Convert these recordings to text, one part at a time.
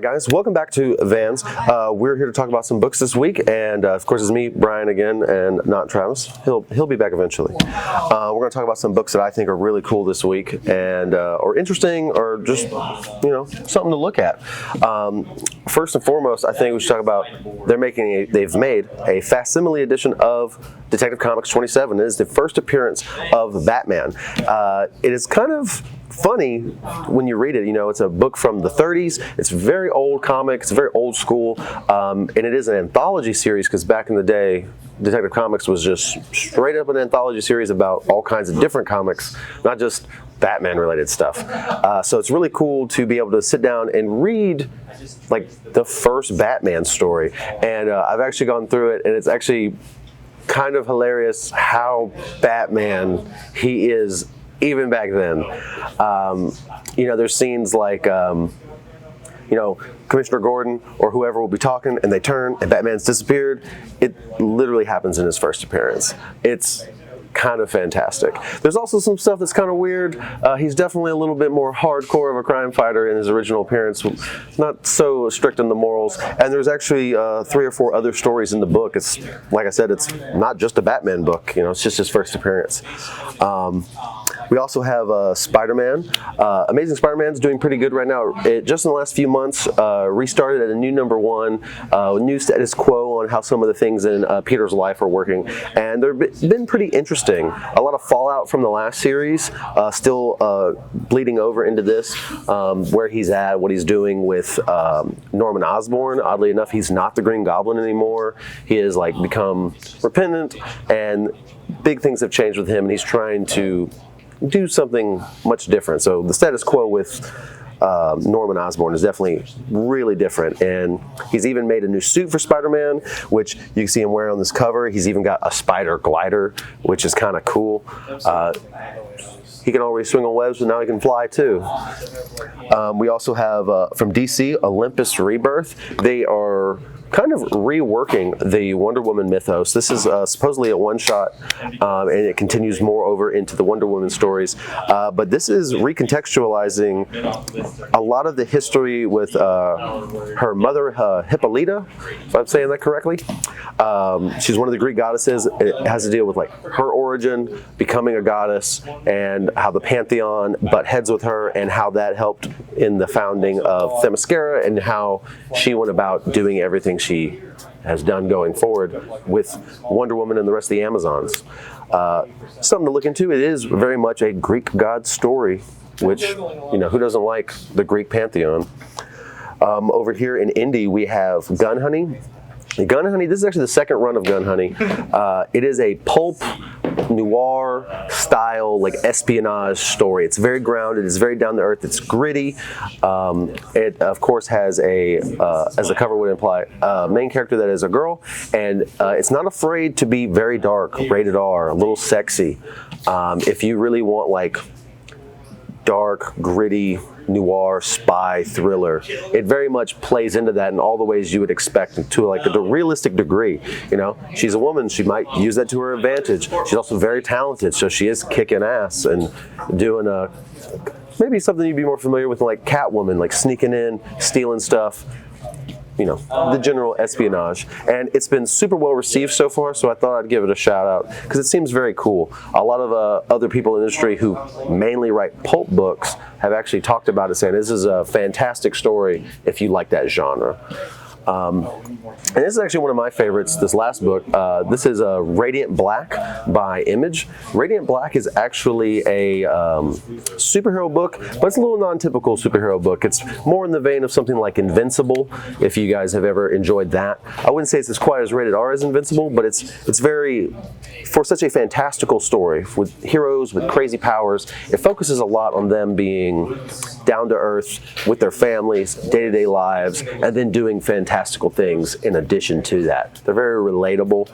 right, guys, welcome back to Vans. We're here to talk about some books this week, and of course it's me, Brian, again, and not Travis. He'll be back eventually. We're going to talk about some books that I think are really cool this week, and or interesting, or just something to look at. First and foremost, I think we should talk about they've made a facsimile edition of Detective Comics 27. It is the first appearance of Batman. It is kind of funny when you read it. It's a book from the 30s. It's very old comic. It's very old school, and it is an anthology series because back in the day, Detective Comics was just straight up an anthology series about all kinds of different comics, not just Batman-related stuff. So it's really cool to be able to sit down and read like the first Batman story. And I've actually gone through it, and it's actually kind of hilarious how Batman he is even back then. There's scenes like, Commissioner Gordon or whoever will be talking and they turn and Batman's disappeared. It literally happens in his first appearance. It's kind of fantastic. There's also some stuff that's kind of weird. He's definitely a little bit more hardcore of a crime fighter in his original appearance, not so strict in the morals. And there's actually 3 or 4 other stories in the book. It's, like I said, it's not just a Batman book, it's just his first appearance. We also have Spider-Man. Amazing Spider-Man's doing pretty good right now. It just in the last few months restarted at a new #1, new status quo on how some of the things in Peter's life are working, and they've been pretty interesting. A lot of fallout from the last series, still bleeding over into this, where he's at, what he's doing with Norman Osborn. Oddly enough, he's not the Green Goblin anymore. He has become repentant, and big things have changed with him, and he's trying to do something much different. So the status quo with Norman Osborn is definitely really different, and he's even made a new suit for Spider-Man, which you can see him wearing on this cover. He's even got a spider glider, which is kind of cool. He can already swing on webs, but now he can fly too. We also have from DC, Olympus Rebirth. They are kind of reworking the Wonder Woman mythos. This is supposedly a one-shot, and it continues more over into the Wonder Woman stories. But this is recontextualizing a lot of the history with her mother, Hippolyta, if I'm saying that correctly. She's one of the Greek goddesses. It has to deal with her origin, becoming a goddess, and how the Pantheon butt heads with her, and how that helped in the founding of Themyscira, and how she went about doing everything she has done going forward with Wonder Woman and the rest of the Amazons. Something to look into. It is very much a Greek god story, which, who doesn't like the Greek pantheon? Over here in Indy, we have Gun Honey. Gun Honey, this is actually the second run of Gun Honey. It is a pulp noir style, espionage story. It's very grounded, it's very down to earth, it's gritty. It of course has as the cover would imply, a main character that is a girl, and it's not afraid to be very dark, rated R, a little sexy. If you really want dark, gritty, noir, spy, thriller, it very much plays into that in all the ways you would expect, to a realistic degree. She's a woman, she might use that to her advantage. She's also very talented, so she is kicking ass and doing maybe something you'd be more familiar with, like Catwoman, sneaking in, stealing stuff. The general espionage. And it's been super well received so far, so I thought I'd give it a shout out because it seems very cool. A lot of other people in the industry who mainly write pulp books have actually talked about it, saying this is a fantastic story if you like that genre. And this is actually one of my favorites, this last book. This is Radiant Black by Image. Radiant Black is actually a superhero book, but it's a little non-typical superhero book. It's more in the vein of something like Invincible, if you guys have ever enjoyed that. I wouldn't say it's as quite as rated R as Invincible, but it's very, for such a fantastical story, with heroes with crazy powers, it focuses a lot on them being down to earth with their families, day-to-day lives, and then doing fantastical things in addition to that. They're very relatable.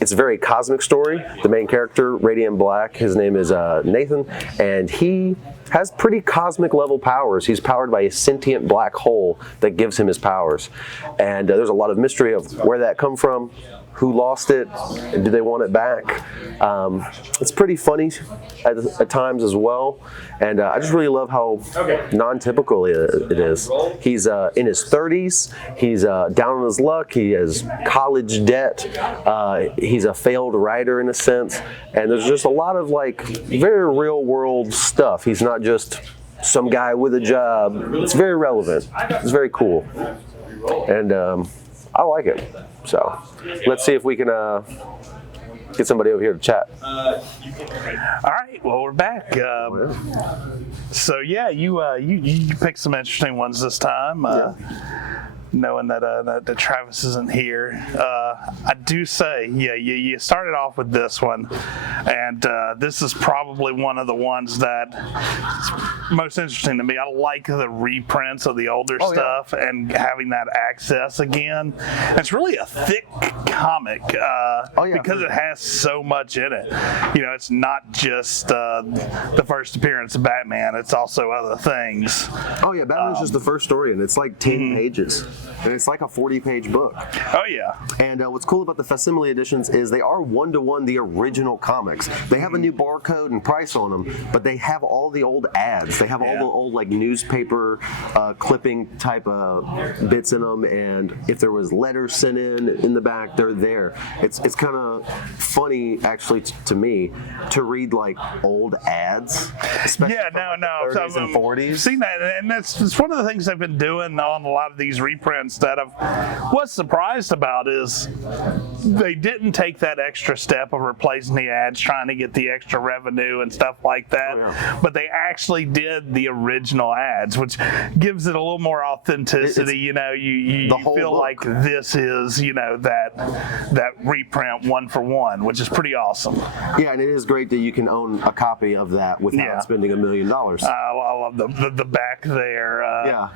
It's a very cosmic story. The main character, Radiant Black, his name is Nathan, and he has pretty cosmic level powers. He's powered by a sentient black hole that gives him his powers. And there's a lot of mystery of where that come from, who lost it, and do they want it back. It's pretty funny at times as well. And I just really love how non-typical it is. He's in his 30s. He's down on his luck. He has college debt. He's a failed writer in a sense. And there's just a lot of like very real world stuff. He's not just some guy with a job. It's very relevant. It's very cool. And I like it. So let's see if we can get somebody over here to chat. All right, well, we're back. So yeah, you picked some interesting ones this time. Knowing that Travis isn't here, I do say, you started off with this one, and this is probably one of the ones that is most interesting to me. I like the reprints of the older stuff and having that access again. It's really a thick comic because it has so much in it. You know, it's not just the first appearance of Batman; it's also other things. Oh yeah, Batman's just the first story, and it's like 10 pages. And it's like a 40-page book. Oh, yeah. And what's cool about the facsimile editions is they are one-to-one the original comics. They have a new barcode and price on them, but they have all the old ads. They have all the old like newspaper clipping type of bits in them, and if there was letters sent in the back, they're there. It's kind of funny, actually, to me, to read like old ads, especially from like the 30s and 40s. I've seen that, and it's one of the things they've been doing on a lot of these reprints that I was surprised about is they didn't take that extra step of replacing the ads, trying to get the extra revenue and stuff like that, but they actually did the original ads, which gives it a little more authenticity. You feel book. like this is, that reprint one for one, which is pretty awesome. Yeah, and it is great that you can own a copy of that without spending $1 million. I love the back there.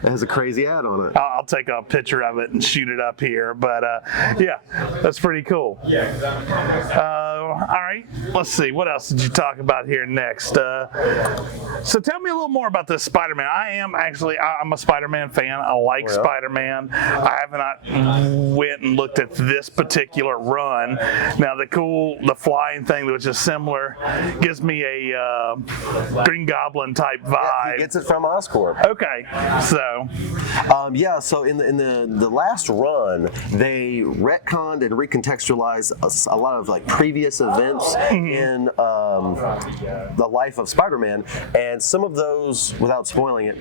It has a crazy ad on it. I'll take a picture of it and shoot it up here, but that's pretty cool. All right, let's see, what else did you talk about here next? So tell me a little more about this Spider-Man. I'm a Spider-Man fan. I like Spider-Man. I have not went and looked at this particular run. Now the flying thing, which is similar, gives me a Green Goblin type vibe. He gets it from Oscorp. Okay, so so in the last run, they retconned and recontextualized a lot of like previous events in the life of Spider-Man, and some of those, without spoiling it,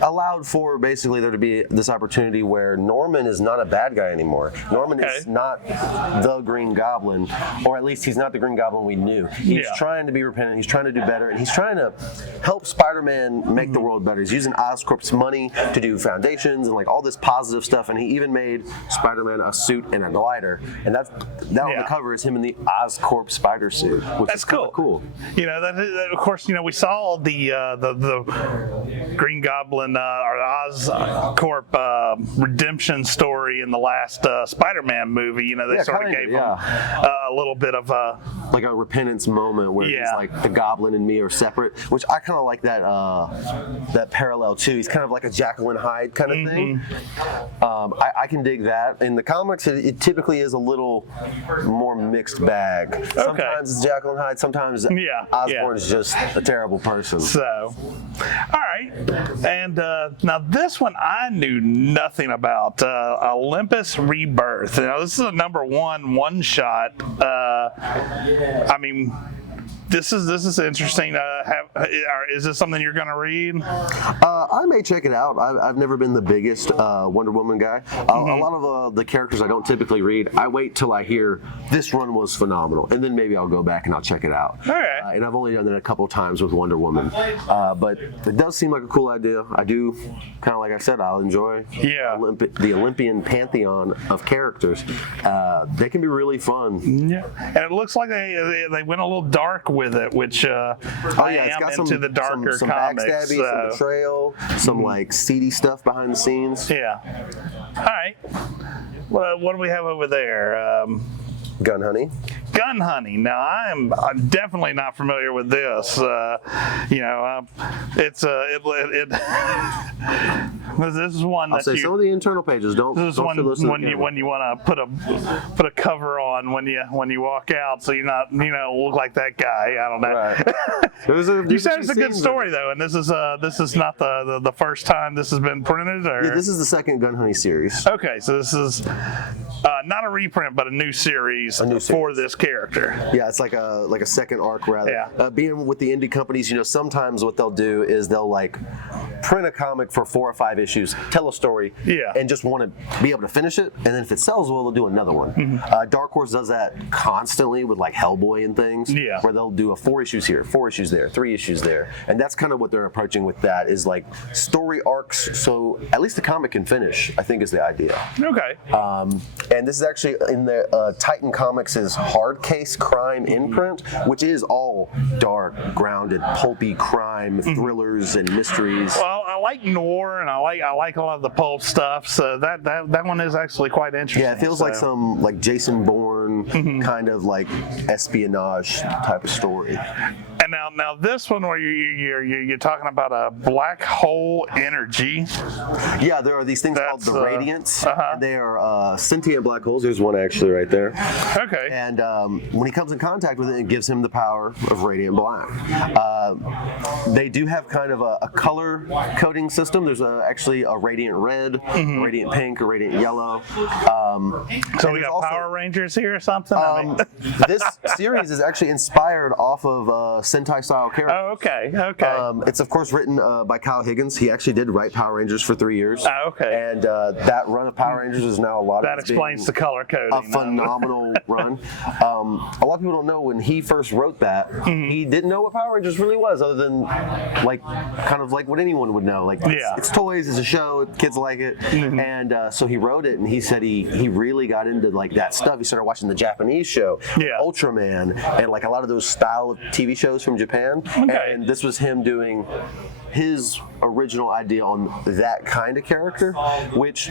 allowed for basically there to be this opportunity where Norman is not a bad guy anymore. Norman is not the Green Goblin, or at least he's not the Green Goblin we knew. He's trying to be repentant, he's trying to do better, and he's trying to help Spider-Man make the world better. He's using Oscorp's money to do foundations and like all this positive stuff, and he even made Spider-Man a suit and a glider, and that on the cover is him in the Oscorp spider suit, which is cool. That, of course, we saw the Green Goblin or Oscorp redemption story in the last Spider-Man movie. They sort of gave him a little bit of like a repentance moment where he's like, the Goblin and me are separate, which I kind of like that parallel too. He's kind of like a Jekyll and Hyde kind of thing. I can dig that. In the comics, it typically is a little more mixed bag. Sometimes it's Jekyll and Hyde, sometimes Osborn is just a terrible person. So, all right. And now this one I knew nothing about. Olympus Rebirth. Now this is a number one shot. This is interesting. Is this something you're going to read? I may check it out. I've never been the biggest Wonder Woman guy. A lot of the characters I don't typically read, I wait till I hear this run was phenomenal, and then maybe I'll go back and I'll check it out. All right. And I've only done that a couple times with Wonder Woman. But it does seem like a cool idea. I do, kind of like I said, I'll enjoy the Olympian pantheon of characters. They can be really fun. Yeah, and it looks like they went a little dark with it, which I am into the darker some comics. Backstabbing, some betrayal, some like seedy stuff behind the scenes. Yeah. All right. What do we have over there? Gun Honey. gun hunting. Now, I'm definitely not familiar with this. It's this is one I'll that say some of the internal pages don't. This is don't feel those to the when you want to put a cover on when you walk out, so you're not look like that guy. I don't know. Right. You said it's a good story though, and this is not the first time this has been printed, or Yeah, this is the second gun hunting series. okay, so this is not a reprint, but a new series for this character. Yeah, it's like a second arc rather. Yeah. Being with the indie companies, sometimes what they'll do is they'll like print a comic for 4 or 5 issues, tell a story, and just want to be able to finish it. And then if it sells well, they'll do another one. Mm-hmm. Dark Horse does that constantly with like Hellboy and things, where they'll do 4 issues here, 4 issues there, 3 issues there, and that's kind of what they're approaching with that is like story arcs. So at least the comic can finish, I think, is the idea. Okay. And this is actually in the Titan Comics' hard case crime imprint, which is all dark, grounded, pulpy crime thrillers and mysteries. Well, I like noir, and I like a lot of the pulp stuff. So that one is actually quite interesting. Yeah, it feels like some like Jason Bourne kind of like espionage type of story. And now this one where you're talking about a black hole energy. Yeah, there are these things called the Radiants. And they are sentient black holes. There's one actually right there. Okay. And when he comes in contact with it, it gives him the power of radiant black. They do have kind of a color coding system. There's actually a radiant red, a radiant pink, a radiant yellow. So we got also Power Rangers here or something? This series is actually inspired off of Sentai style characters. Oh, okay, okay. It's of course written by Kyle Higgins. He actually did write Power Rangers for 3 years. Oh, okay. And that run of Power Rangers is now a lot that of explains the color coding. A phenomenal run. A lot of people don't know when he first wrote that, he didn't know what Power Rangers really was, other than like kind of like what anyone would know. Like it's toys, it's a show, kids like it, and so he wrote it, and he said he really got into like that stuff. He started watching the Japanese show, Ultraman, and like a lot of those style of TV shows from Japan. Okay. And this was him doing his original idea on that kind of character, which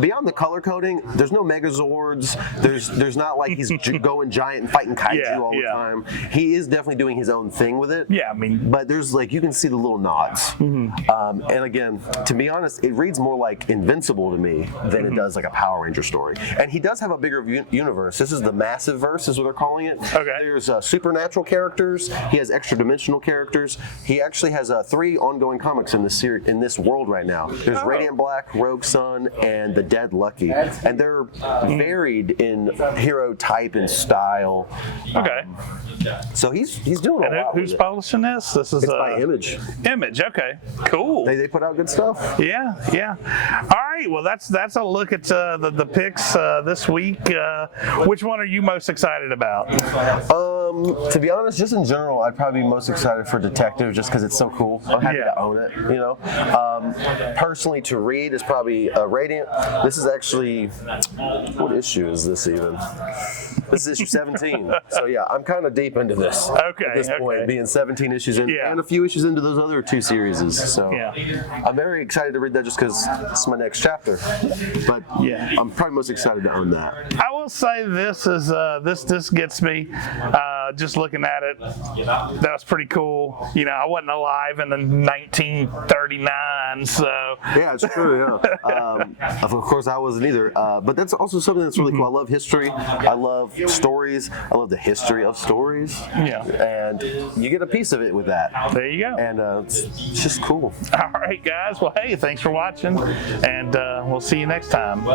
beyond the color coding, there's no Megazords, there's not like he's going giant and fighting kaiju all the time. He is definitely doing his own thing with it. Yeah, I mean, but there's like, you can see the little nods. And again, to be honest, it reads more like Invincible to me than it does like a Power Ranger story. And he does have a bigger universe. This is the Massive Verse is what they're calling it. Okay. There's supernatural characters, he has extra dimensional characters. He actually has 3 ongoing comics in this series, in this world right now. There's Radiant Black, Rogue Sun, and The Dead Lucky, and they're varied in hero type and style. Okay. So he's doing a lot. Who's publishing this? This is by Image. Image. Okay. Cool. They put out good stuff. Yeah. Yeah. All right. Well, that's a look at the picks this week. Which one are you most excited about? To be honest, just in general, I'd probably be most excited for Detective, just because it's so cool. I'm happy to own it, you know. Personally, to read is probably Radiant. This is actually, what issue is this even? This is issue 17. So yeah, I'm kind of deep into this at this point, being 17 issues in, and a few issues into those other 2 series. So I'm very excited to read that, just because it's my next chapter. But I'm probably most excited to own that. I will say this is this gets me. Just looking at it, that was pretty cool. You know, I wasn't alive in the 1939, so yeah, it's true. Yeah, of course I wasn't either. But that's also something that's really cool. I love history. I love stories. I love the history of stories. Yeah, and you get a piece of it with that. There you go. And it's just cool. All right, guys. Well, hey, thanks for watching, and we'll see you next time.